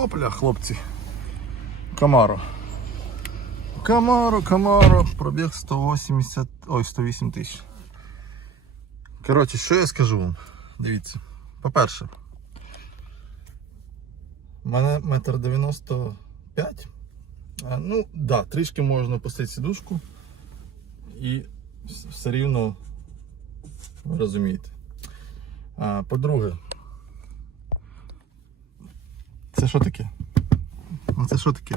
Опля, хлопці. Камаро. Камаро, Камаро. Пробіг 180, ой, 108 тисяч. Коротше, що я скажу вам? Дивіться. По-перше, у мене метр 95. А, ну, да, трішки можна опустити сідушку. І все рівно ви розумієте. По-друге, це що таке? Ну це що таке?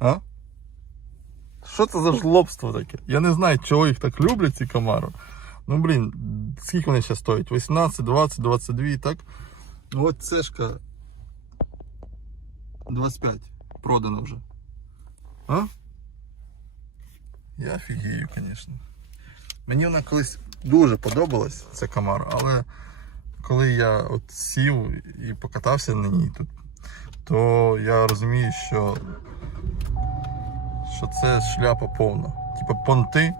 А? Що це за жлобство таке? Я не знаю, чого їх так люблять, ці комаро. Ну блін, скільки вони зараз стоять? 18, 20, 22, так? Ну от цешка 25 продана вже. А? Я офігею, звісно. Мені вона колись дуже подобалась, ця комара, але коли я от сів і покатався на ній тут, то я розумію, що, що це шляпа повна. Типа понти.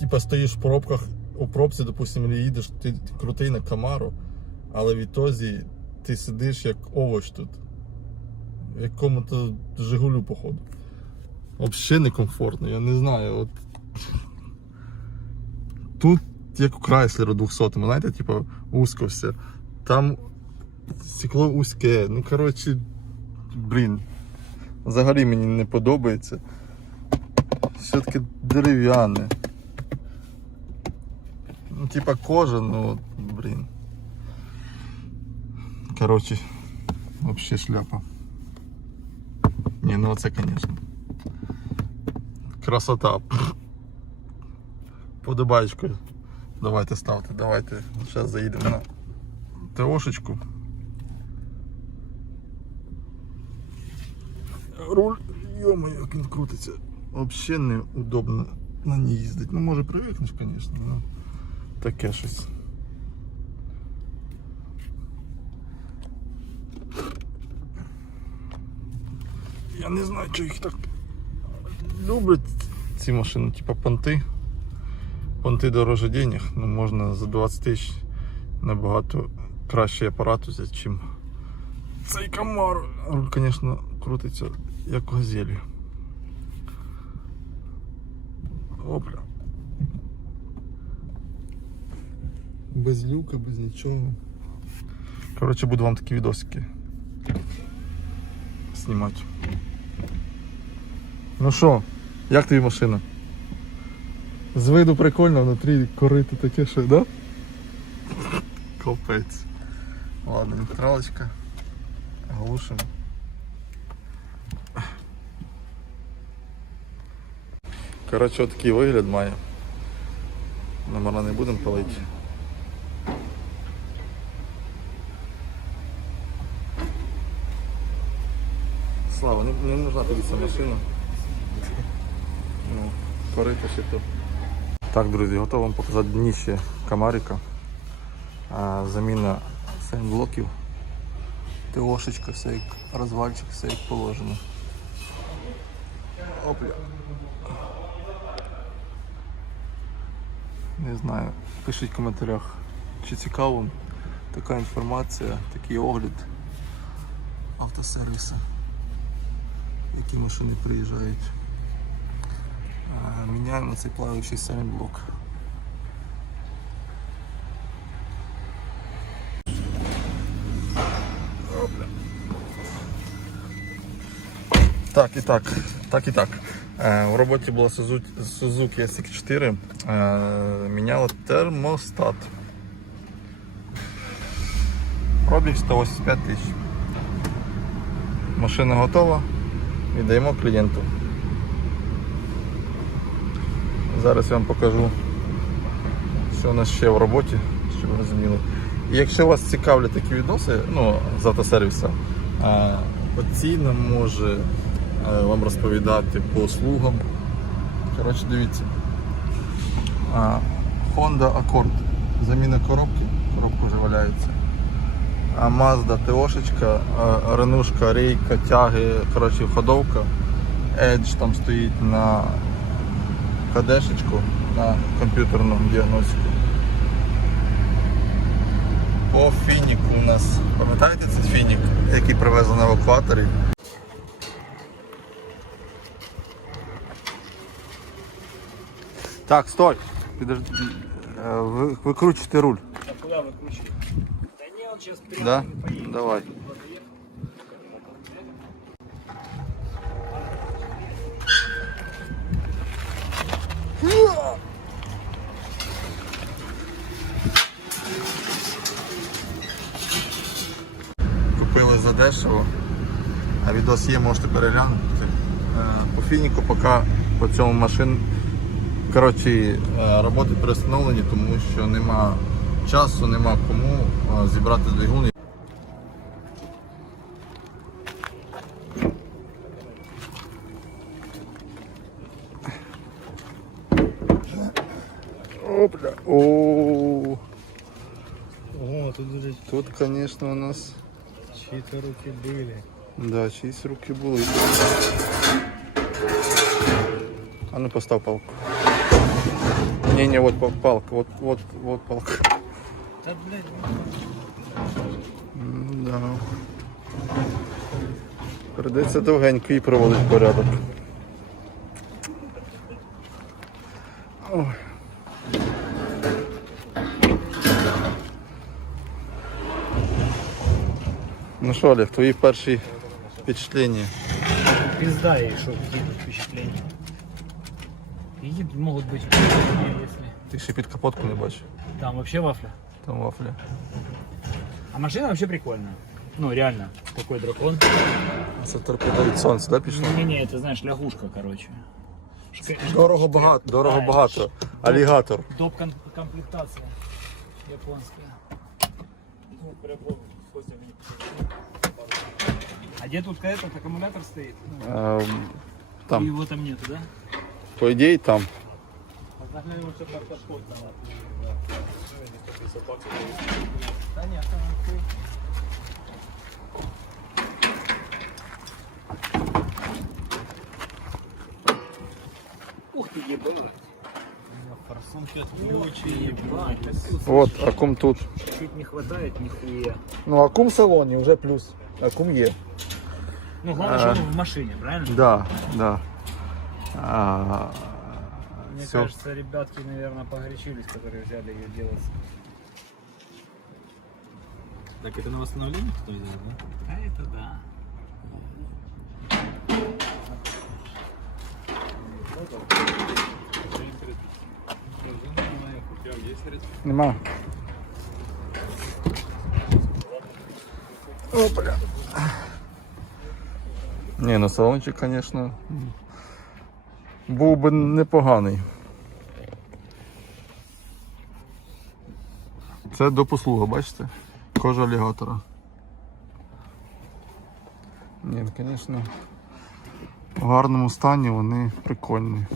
Типа стоїш в пробках, у пробці, допустимо, їдеш, ти крутий на камару, але відтоді ти сидиш як овоч тут. В якому-то Жигулю, походу. Взагалі некомфортно, я не знаю. От... Тут як у Крайслера 200, знаєте, типу узко все. Там стекло узьке. Ну, коротше, блін. Взагалі мені не подобається. Все-таки дерев'яне. Ну, типа кожа, ну, блін. Коротше, вообще шляпа. Не, ну оце, конечно. Красота. Подобаєчкою. Давайте ставте, давайте. Зараз заїдемо на ТОшечку. Руль, йома, як він крутиться. Взагалі неудобно на ній їздити. Ну може привикнеш, звісно, але таке щось. Я не знаю, чи їх так люблять ці машини, типа понти. Понти дороже денег, ну можна за 20 тисяч набагато кращий апарат взяти, чим цей комар. Руль, звісно, крутиться як газелі. Опля. Без люка, без нічого. Коротше, буду вам такі відосики знімати. Ну що, як тобі машина? З виду прикольно, внутрі корито таке що, да? Капець. Ладно, нейтралочка. Глушимо. Коротше, от такий вигляд має. Номера не будемо палити. Слава, не, не нужна тобі ця машина. Ну, корито ще то. Так, друзі, готовий вам показати дніще Камарика. Заміна сейнблоків. ТОшечка, все як розвальчик, все як положено. Опля. Не знаю, пишіть в коментарях, чи цікава така інформація, такий огляд автосервісу, які машини приїжджають. Міняємо цей плаваючий сейнблок. Так і так, так і так. Е, у роботі була Suzuki SX4, е, міняла термостат. Пробіг 185 тисяч. Машина готова. Віддаємо клієнту. Зараз я вам покажу, що у нас ще в роботі, щоб ви розуміли. І якщо вас цікавлять такі відоси, ну, з автосервісу, оцінно може е, вам розповідати по услугам. Коротше, дивіться. Honda Accord. Заміна коробки, коробка вже валяється. А Mazda Теошечка, а, Ренушка, рейка, тяги, коротше, ходовка. Edge там стоїть на КДшечку, на комп'ютерну діагностику. По фініку у нас. Пам'ятаєте цей фінік, який привезли на евакуаторі? Так, стой! Підожди. Е, викручуйте руль. А куда выкручивать? Да не, он сейчас прямо Да? не. Давай. Купили за дешево, а відос є, можете переглянути. Е, По фініку поки по цьому машин коротше, е, роботи перестановлені, тому що нема часу, нема кому е, зібрати двигун. Опля. О, тут конечно, у нас чьи-то руки были. да, чиїсь руки були. А ну постав палку. Не, не, вот пал- палка, вот, вот, вот палка. Да, блядь, М, Да. Придеться довгенько і проводити порядок. Ой. Ну що, Олег, твої перші впечатлення? пизда ей, что какие-то впечатления. Какие могут быть впечатления, если... Ти ще під капотку не бачиш. Там вообще вафля. Там вафля. А машина вообще прикольная. Ну, реально, такой дракон. Це торпеда від сонця, да, пішло? Не-не, это, знаешь, лягушка, короче. Шка- Дорого багато, дорого Да, багато. Алігатор. Доп ком- комплектация японская. Ну, прям вот, Костя мне показал. А где тут этот аккумулятор стоит? Ем, И Там, его там нету, да? по ідеї, там. А заглянем, что как подход там. Понятно, ты. Ух ты, ебать. Форсунки Ебать, так тут От, акум тут. чуть не хватает нихуя. Ну, акум в салоні вже плюс. Акум є. Ну, главное, что он в машине, правильно? Да, да. А, Мне всё. кажется, ребятки, наверное, погорячились, которые взяли ее делать. Так это на восстановление кто идет, да? А это да. Нема. Опля. Ні, ну салончик, звісно, був би непоганий. Це до послуга, бачите? Кожа алігатора. Ні, ну, звісно, в гарному стані вони прикольні.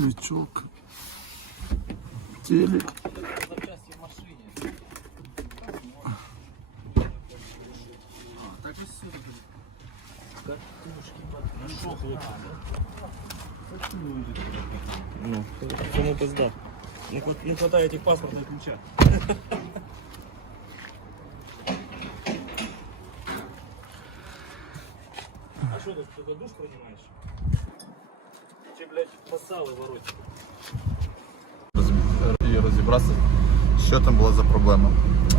Лючок. Телек. Ну, кому пизда. Не, хват- не хватает этих паспортных ключа. А что ты, только душ принимаешь? Ты, блядь, фасалы воротишь. і розібратися, що там була за проблема.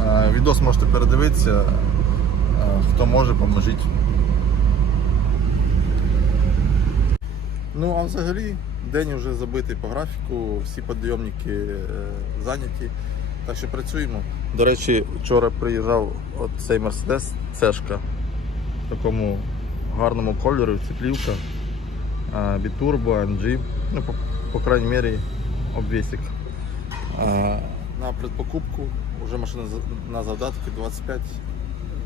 Е, Відос можете передивитися. Е, Хто може, поможіть. Ну, а взагалі, день вже забитий по графіку, всі підйомники е, зайняті. Так що працюємо. До речі, вчора приїжджав цей Мерседес Цешка в такому гарному кольорі, циплівка, е, бітурбо, MG, ну, по, по крайній мірі, обвісик. Е, На предпокупку вже машина на задатки 25,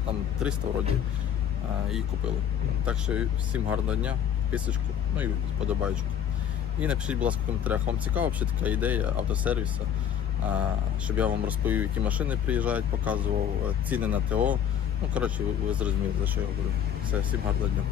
там 300 вроді, е, її купили. Так що всім гарного дня, підписочку, ну і вподобайку. І напишіть, будь ласка, в коментарях, вам цікава взагалі така ідея автосервісу, щоб я вам розповів, які машини приїжджають, показував, е, ціни на ТО. Ну, коротше, ви, ви зрозуміли, за що я говорю. Все, всім гарного дня.